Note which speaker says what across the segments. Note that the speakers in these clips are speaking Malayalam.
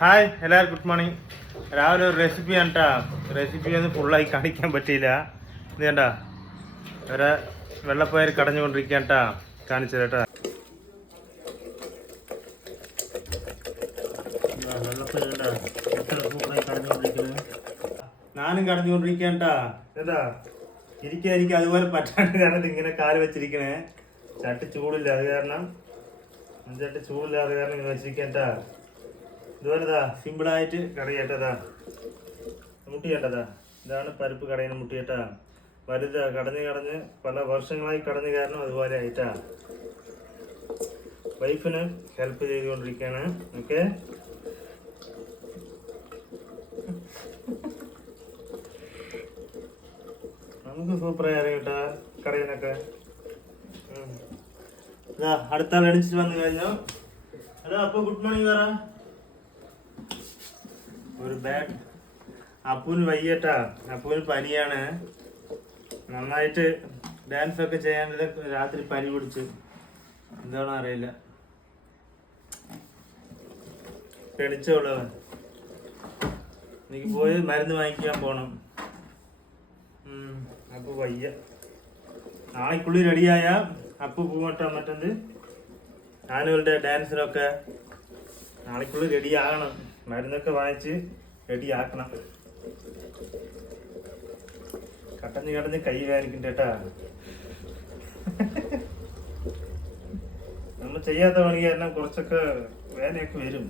Speaker 1: ഹായ് എല്ലാവർക്കും ഗുഡ് മോർണിംഗ് രാവിലെ ഒരു റെസിപ്പി കണ്ടാ. റെസിപ്പി ഒന്നും ഫുള്ളായി കാണിക്കാൻ പറ്റിയില്ല. ഇത് കണ്ടാ. ഒരു വെള്ളപ്പയർ കടഞ്ഞുകൊണ്ടിരിക്കാട്ടാ കാണിച്ചത് കേട്ടാ. സൂപ്പറായി കടഞ്ഞുകൊണ്ടിരിക്കുന്നത് ഞാനും കടഞ്ഞുകൊണ്ടിരിക്കാട്ടാ എന്താ ഇരിക്കാൻ എനിക്ക് അതുപോലെ പറ്റാണ്ട് കാരണം ഇങ്ങനെ കാൽ വെച്ചിരിക്കണേ. ചട്ടി ചൂടില്ല അത് കാരണം. ചട്ടി ചൂടില്ല അത് കാരണം ഇങ്ങനെ വെച്ചിരിക്കാട്ടാ ഇതുപോലെ ഇതാ സിമ്പിളായിട്ട് കറി കേട്ടതാ മുട്ടി കേട്ടതാ ഇതാണ് പരിപ്പ് കടയുന്ന മുട്ടിയേട്ടാ. വലുത് കടഞ്ഞ് കടഞ്ഞ് പല വർഷങ്ങളായി കടഞ്ഞ് കാരണം അതുപോലെ ആയിട്ടാ. വൈഫിന് ഹെൽപ്പ് ചെയ്തുകൊണ്ടിരിക്കുകയാണ്. ഓക്കെ? നമുക്ക് സൂപ്പറായി അറിയട്ടാ കടയിലൊക്കെ. അടുത്താൾ അടിച്ചിട്ട് വന്നു കഴിഞ്ഞു. ഹലോ അപ്പൊ ഗുഡ് മോർണിംഗ് പറ. ഒരു ബാഗ് അപ്പൂന് വയ്യട്ടാ. അപ്പൂന് പനിയാണ്. നന്നായിട്ട് ഡാൻസ് ഒക്കെ ചെയ്യാൻ രാത്രി പനി പിടിച്ച്. എന്താണോ അറിയില്ല. പെടിച്ചോളവൻ എനിക്ക് പോയി മരുന്ന് വാങ്ങിക്കാൻ പോണം. അപ്പൊ വയ്യ. നാളെക്കുള്ളി റെഡിയായ അപ്പു പോകട്ടോ മറ്റത് ആനുവലിന്റെ ഡാൻസിനൊക്കെ നാളെക്കുള്ളി റെഡി ആകണം. മരുന്നൊക്കെ വാങ്ങിച്ച് റെഡിയാക്കണം. കട്ടഞ്ഞ് കടഞ്ഞ് കൈ വേദനിക്കും നമ്മൾ ചെയ്യാത്ത പണി കാരണം കുറച്ചൊക്കെ വേദനയൊക്കെ വരും.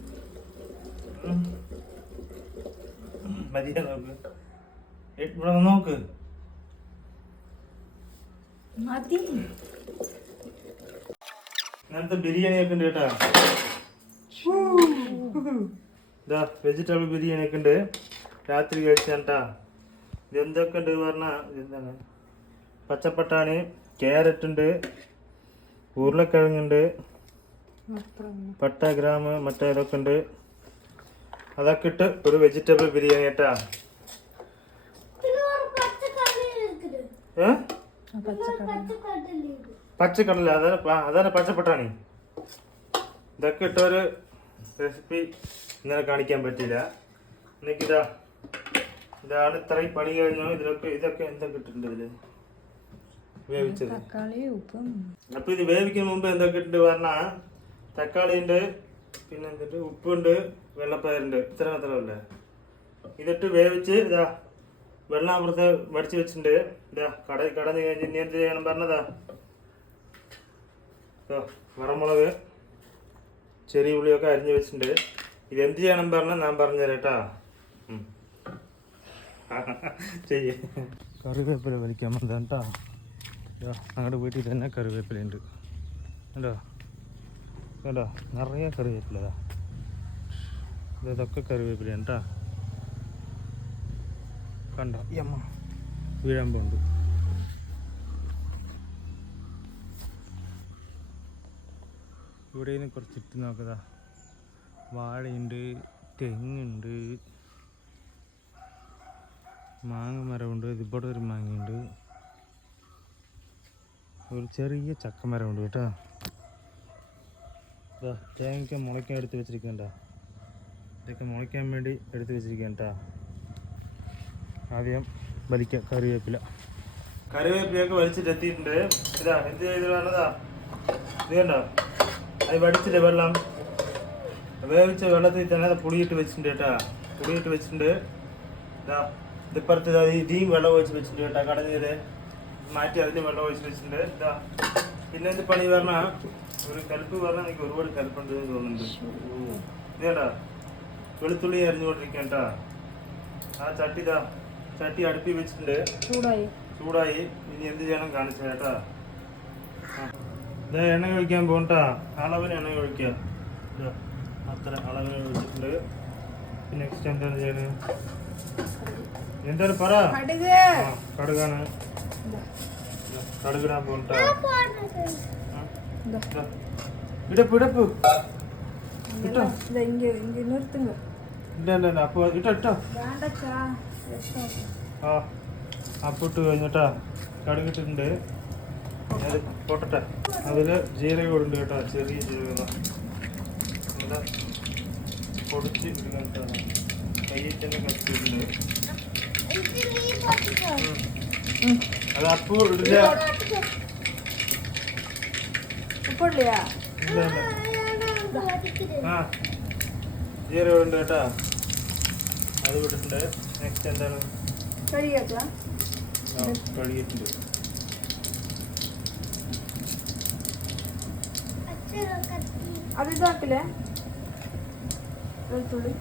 Speaker 1: മതിയാ നോക്ക്? ഇവിടെ നോക്ക്. ഇന്നലത്തെ ബിരിയാണി ഒക്കെ ഉണ്ട് കേട്ടാ. ഇതാ വെജിറ്റബിൾ ബിരിയാണി ഒക്കെ ഉണ്ട്. രാത്രി കഴിച്ചാട്ടാ ഇത് എന്തൊക്കെ ഉണ്ട് പറഞ്ഞാൽ എന്താണ് പച്ചപ്പട്ടാണി ക്യാരറ്റ് ഉണ്ട് ഉരുളക്കിഴങ്ങുണ്ട് പട്ട ഗ്രാമ് മറ്റേ ഇതൊക്കെ ഉണ്ട്. അതൊക്കെ ഇട്ട് ഒരു വെജിറ്റബിൾ ബിരിയാണി കേട്ടാ പച്ചക്കടല അതാണ് അതാണ് പച്ചപ്പട്ടാണി. ഇതൊക്കെ ഇട്ടൊരു റെസിപ്പി ഇന്നലെ കാണിക്കാൻ പറ്റില്ല എനിക്കിതാ ഇതാണ് ഇത്രയും പണി കഴിഞ്ഞു ഇതിലൊക്കെ ഇതൊക്കെ എന്തൊക്കെ ഇട്ടിട്ടുണ്ട് ഇതിൽ? വേവിച്ചത്. അപ്പൊ ഇത് വേവിക്കുന്ന മുമ്പ് എന്തൊക്കെ ഇട്ടുണ്ട് പറഞ്ഞാ തക്കാളി ഉണ്ട് പിന്നെ എന്തിട്ട് ഉപ്പുണ്ട് വെള്ളപ്പയറുണ്ട്. ഇത്ര മാത്രമല്ല ഇതിട്ട് വേവിച്ച് ഇതാ വെള്ളം അപ്പുറത്ത് വടിച്ച് വെച്ചിട്ടുണ്ട്. ഇതാ കട കടന്ന് കഴിഞ്ഞ് ഇനി എന്ത് ചെയ്യണം പറഞ്ഞതാ? വറമുളക് ചെറിയ ഉള്ളിയൊക്കെ അരിഞ്ഞു വെച്ചിട്ടുണ്ട്. ഇത് എന്ത് ചെയ്യണം പറഞ്ഞ ഞാൻ പറഞ്ഞുതരാം കേട്ടാ. ഉം. ചെയ്യേ. കറിവേപ്പില വലിക്കാൻ വന്നതാ കേട്ടാ. ഞങ്ങളുടെ വീട്ടിൽ തന്നെ കറിവേപ്പിലുണ്ട് കണ്ടോ? കണ്ടോ? നിറയെ കറിവേപ്പിലതാ ഇത്. ഇതൊക്കെ കറിവേപ്പിലാണ് കേട്ടോ. കണ്ടോ? അമ്മ. വീഴാൻ പോകുന്നുണ്ട് ഇവിടെ നിന്ന് കുറച്ചിട്ട് നോക്കതാ വാഴയുണ്ട് തെങ്ങുണ്ട് മാങ്ങ മരമുണ്ട് ഇതിവിടെ ഒരു മാങ്ങയുണ്ട്. ഒരു ചെറിയ ചക്ക മരമുണ്ട് കേട്ടോ. ഇതാ തേങ്ങയ്ക്ക് മുളയ്ക്കാൻ എടുത്ത് വെച്ചിരിക്കണ്ട ഇതൊക്കെ മുളയ്ക്കാൻ വേണ്ടി എടുത്ത് വെച്ചിരിക്കണ്ട ആദ്യം വലിക്കാം കറിവേപ്പില. കറിവേപ്പിലയൊക്കെ വലിച്ചിട്ട് എത്തിയിട്ടുണ്ട്. ഇതാ എന്ത് ചെയ്ത് വേണ്ടതാ. ഇത് കണ്ടോ? അത് വടിച്ചില്ലേ വെള്ളം? വേവിച്ച വെള്ളത്തിൽ തന്നെ അത് പുളിയിട്ട് വെച്ചിട്ടുണ്ട് കേട്ടാ. പുളിയിട്ട് വെച്ചിട്ടുണ്ട്. ഇതാ ഇതിപ്പുറത്ത് ഇതാ ഇതീം വെള്ളം ഒഴിച്ച് വെച്ചിട്ടുണ്ട് കേട്ടാ കടഞ്ഞത് മാറ്റി അതിന് വെള്ളം ഒഴിച്ച് വെച്ചിട്ടുണ്ട്. ഇതാ പിന്നെ എന്ത് പണി പറഞ്ഞാൽ ഒരു കൽപ്പ് പറഞ്ഞാൽ എനിക്ക് ഒരുപാട് കൽപ്പുണ്ട് എന്ന് തോന്നുന്നുണ്ട്. ഇത് കേട്ടാ വെളുത്തുള്ളി അരിഞ്ഞുകൊണ്ടിരിക്കട്ടാ ആ ചട്ടി ഇതാ ചട്ടി അടുപ്പി വെച്ചിട്ടുണ്ട്.
Speaker 2: ചൂടായി.
Speaker 1: ചൂടായി. ഇനി എന്ത് ചെയ്യണം കാണിച്ചു കേട്ടാ. ഇതാ എണ്ണ കഴിക്കാൻ പോകട്ടാ അളവിന് എണ്ണ കഴിക്കുക അത്ര അളവ് വെച്ചിട്ടുണ്ട്. പിന്നെ നെക്സ്റ്റ് എന്താണ് ചെയ്യുന്നത് എന്താണ് പറ? കടുകാണ്. കടുകിടാൻ പോകട്ടാ
Speaker 2: ഇതാ.
Speaker 1: ഇടപ്പ് ഇടപ്പ്. ഇട്ടോ.
Speaker 2: നിർത്തുங்க
Speaker 1: ഇല്ല അപ്പോൾ ഇട്ടോ ഇട്ടോ. ആ അപ്പിട്ട് കഴിഞ്ഞിട്ടാ കടുകിട്ടിട്ടുണ്ട്. അത് പൊട്ടട്ടെ. അതിൽ ജീരകം ഉണ്ട് കേട്ടോ ചെറിയ ജീരകം ഇതാ. പൊടിച്ച് ഇടുന്നതാണ് കയ്യിൽ തന്നെ കത്തിയിട്ടുണ്ട് അത് അപ്പൂ ഇടില്ല. ആ. ജീരകം ഉണ്ട് കേട്ടാ. അത് വിട്ടിട്ടുണ്ട് നെക്സ്റ്റ് എന്താണ്? കഴുകിയിട്ടുണ്ട്.
Speaker 2: അത് ഇതാക്കില്ലേ? വെളുത്തുള്ളി.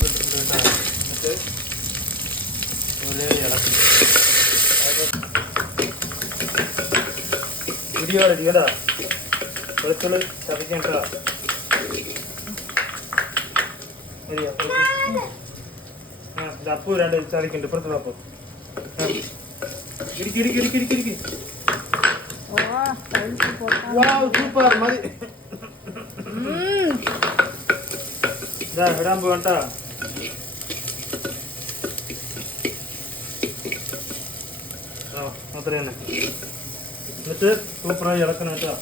Speaker 1: എന്നിട്ട് ഒരേ ഇളക്കി വീഡിയോ അടിക്കട്ടാ വെളുത്തുള്ളി ചതക്കണ്ട ശരിയാ അപ്പു രണ്ട് ചതക്കുന്നുണ്ട്
Speaker 2: ഇപ്പുറത്ത്
Speaker 1: വാവ് സൂപ്പർ മതി. ഇടാൻ പോകട്ടാ അത്ര തന്നെ. എന്നിട്ട് സൂപ്പറായി ഇളക്കണം കേട്ടോ.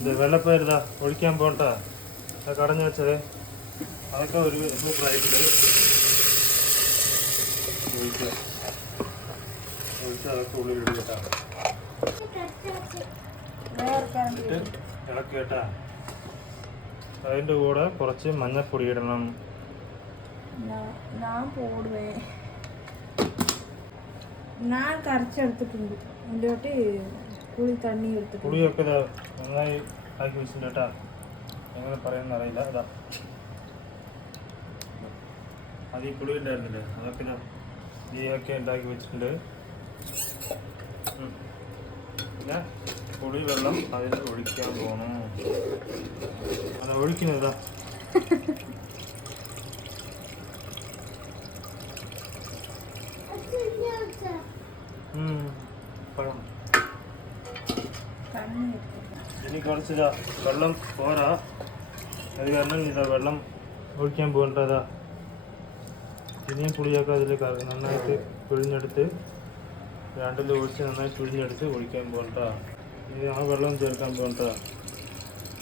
Speaker 1: ഇത് വെള്ളപ്പയരുതാ ഒഴിക്കാൻ പോകട്ടാ കടഞ്ഞു വെച്ചത്. അതൊക്കെ ഒരു സൂപ്പറായിട്ടുണ്ട് ഒഴിക്കുക ഒഴിച്ച് അതൊക്കെ ഉള്ളിലിടും കേട്ടോ.
Speaker 2: വേർക്കാണ്ട്
Speaker 1: കേട്ടാ. അതിന്റെ കൂടെ കുറച്ച് മഞ്ഞപ്പൊടി ഇടണം.
Speaker 2: ഞാൻ പോടുവേ. ഞാൻ കരച്ചെടുത്തിട്ടുണ്ട് അതിന്റെ പുളി തണ്ണി എടുത്തിട്ടുണ്ട്.
Speaker 1: പുളിയൊക്കെ നന്നായി ആക്കി വെച്ചിട്ടുണ്ട് കേട്ടാ. എങ്ങനെ പറയുന്നറിയില്ല. അതാ അത് ഈ പുളി ഉണ്ടായിരുന്നില്ലേ അതൊക്കെ ഞാൻ നീയൊക്കെ ഉണ്ടാക്കി വെച്ചിട്ടുണ്ട്. പിന്നെ പുളി വെള്ളം അതിൽ ഒഴിക്കാൻ പോകണം അത് ഒഴിക്കുന്നതാ ഇനി കുറച്ചിതാ വെള്ളം പോരാ. അത് കാരണം ഇതാ വെള്ളം ഒഴിക്കാൻ പോകണ്ടതാ ഇനിയും പുളിയൊക്കെ അതിൽ കറ- നന്നായിട്ട് പിഴിഞ്ഞെടുത്ത് രണ്ടിൽ ഒഴിച്ച് നന്നായി പിഴിഞ്ഞെടുത്ത് ഒഴിക്കാൻ പോകണ്ട. ഇനി ആ വെള്ളം ചേർക്കാൻ പോകണ്ട.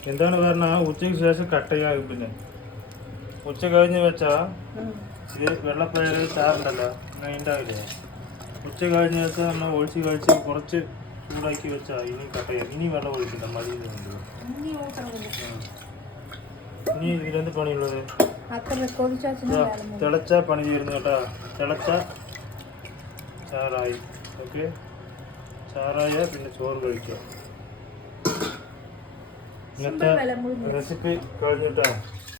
Speaker 1: എന്താണ് കാരണം? ഉച്ചയ്ക്ക് ശേഷം കട്ടയാകും പിന്നെ. ഉച്ച കഴിഞ്ഞ് വെച്ചാൽ ഇത് വെള്ളപ്പയർ ചാറുണ്ടല്ലോ ഉണ്ടാവില്ലേ ഉച്ച കഴിഞ്ഞ് വെച്ചാൽ നമ്മൾ ഒഴിച്ച് കഴിച്ച് കുറച്ച് ചൂടാക്കി വെച്ചാൽ ഇനി കട്ടയാകും ഇനി വെള്ളം ഒഴിക്കണ്ട മതി.
Speaker 2: ഇനി
Speaker 1: ഇതിലെന്ത് പണിയുള്ളത്? തിളച്ച പണി ചെയ്യുന്നു കേട്ടാ. തിളച്ച ചാറായി. ഓക്കെ. ചാറായ പിന്നെ ചോറ് കഴിക്കുക ഇന്നത്തെ റെസിപ്പി കഴിഞ്ഞിട്ടാ.